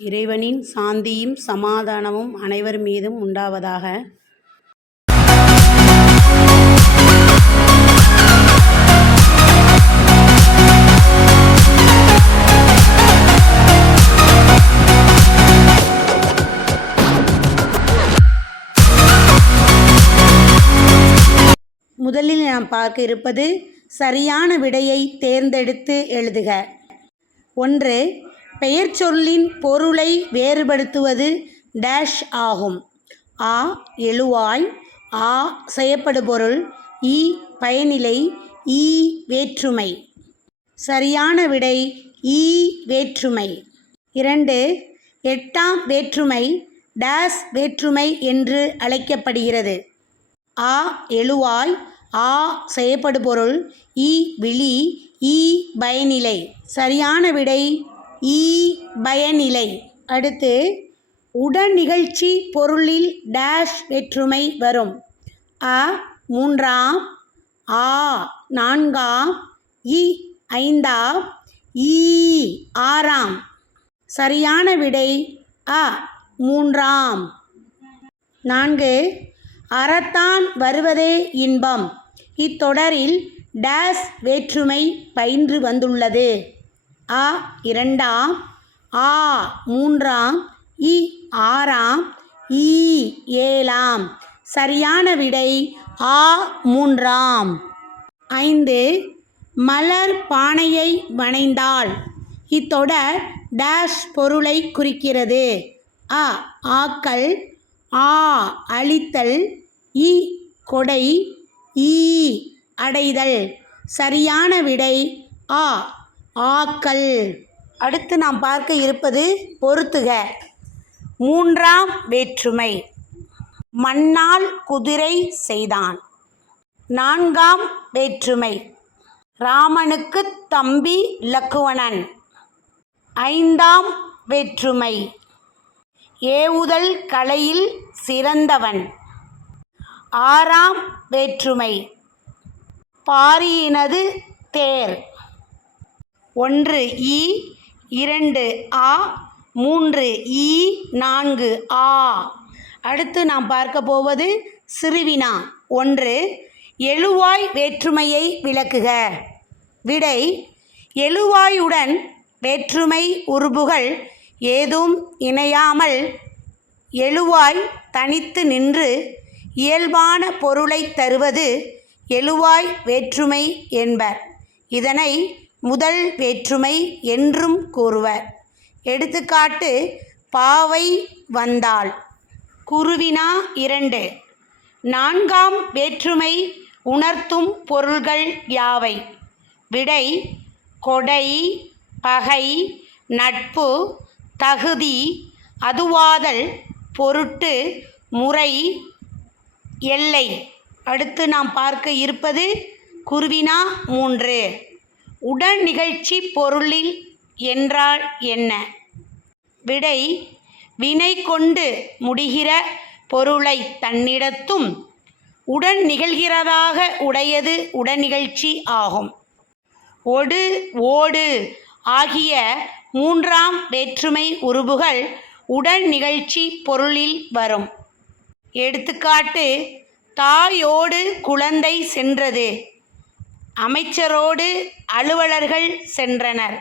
இறைவனின் சாந்தியும் சமாதானமும் அனைவர் மீதும் உண்டாவதாக. முதலில் நாம் பார்க்க இருப்பது சரியான விடையை தேர்ந்தெடுத்து எழுதுக. ஒன்று பெயர்ச்சொல்லின் பொருளை வேறுபடுத்துவது டேஷ் ஆகும். ஆ எழுவாய். ஆ செய்யப்படுபொருள் இ பயனிலை. ஈ வேற்றுமை. சரியான விடை ஈ வேற்றுமை. இரண்டு எட்டாம் வேற்றுமை டேஸ் வேற்றுமை என்று அழைக்கப்படுகிறது. ஆ எழுவாய். ஆ செய்யப்படுபொருள் இ விழி. ஈ பயனிலை. சரியான விடை ஈ பயனிலை. அடுத்து உடனிகழ்ச்சி பொருளில் டேஷ் வேற்றுமை வரும். அ மூன்றாம் ஆ நான்காம் இ ஐந்தாம் ஈ ஆறாம். சரியான விடை அ மூன்றாம். நான்கு அறத்தான் வருவதே இன்பம். இத்தொடரில் டேஸ் வேற்றுமை பயின்று வந்துள்ளது. அ இரண்டாம் ஆ மூன்றாம் இ ஆறாம் ஈ ஏழாம். சரியான விடை ஆ மூன்றாம். ஐந்து. மலர் பானையை வணைந்தாள். இத்தொடர் டேஷ் பொருளை குறிக்கிறது. அ ஆக்கல் ஆ அழித்தல். இ கொடை. ஈ அடைதல். சரியான விடை ஆ ஆக்கல். அடுத்து நாம் பார்க்க இருப்பது பொருத்துக மூன்றாம் வேற்றுமை. மண்ணால் குதிரை செய்தான். நான்காம் வேற்றுமை. ராமனுக்குத் தம்பி லக்குவணன். ஐந்தாம் வேற்றுமை. ஏவுதல் கலையில் சிறந்தவன். ஆறாம் வேற்றுமை. பாரியினது தேர். ஒன்று இ இரண்டு ஆ மூன்று இ நான்கு ஆ. அடுத்து நாம் பார்க்க போவது சிறுவினா. ஒன்று எழுவாய் வேற்றுமையை விளக்குக. விடை எழுவாயுடன் வேற்றுமை உருபுகள் ஏதும் இணையாமல் எழுவாய் தனித்து நின்று இயல்பான பொருளைத் தருவது எழுவாய் வேற்றுமை என்பர். இதனை முதல் வேற்றுமை என்றும் கூறுவர். எடுத்துக்காட்டு பாவை வந்தாள். குருவினா இரண்டு. நான்காம் வேற்றுமை உணர்த்தும் பொருள்கள் யாவை? விடை கொடை பகை நட்பு தகுதி அதுவாதல் பொருட்டு முறை எல்லை. அடுத்து நாம் பார்க்க இருப்பது குருவினா மூன்று. உடன் நிகழ்ச்சி பொருளில் என்றால் என்ன? விடை வினை கொண்டு முடிகிற பொருளை தன்னிடத்தும் உடன் நிகழ்கிறதாக உடையது உடனிகழ்ச்சி ஆகும். ஒடு ஓடு ஆகிய மூன்றாம் வேற்றுமை உருபுகள் உடன் நிகழ்ச்சி பொருளில் வரும். எடுத்துக்காட்டு தாயோடு குழந்தை சென்றது. அமைச்சரோடு அலுவலர்கள் சென்றனர்.